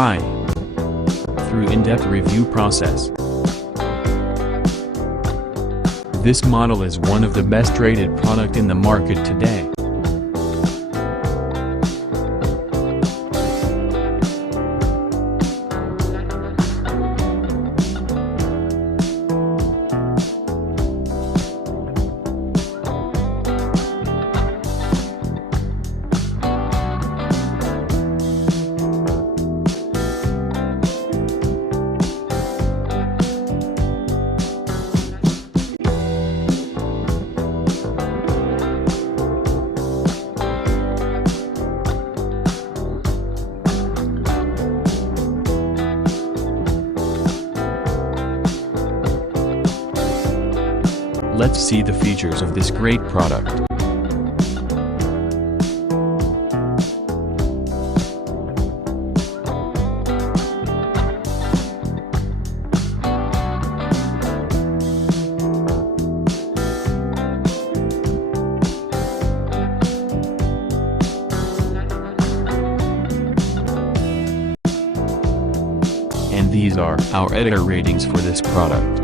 high through in-depth review process. This model is one of the best rated product in the market today. Let's see the features of this great product. And these are our editor ratings for this product.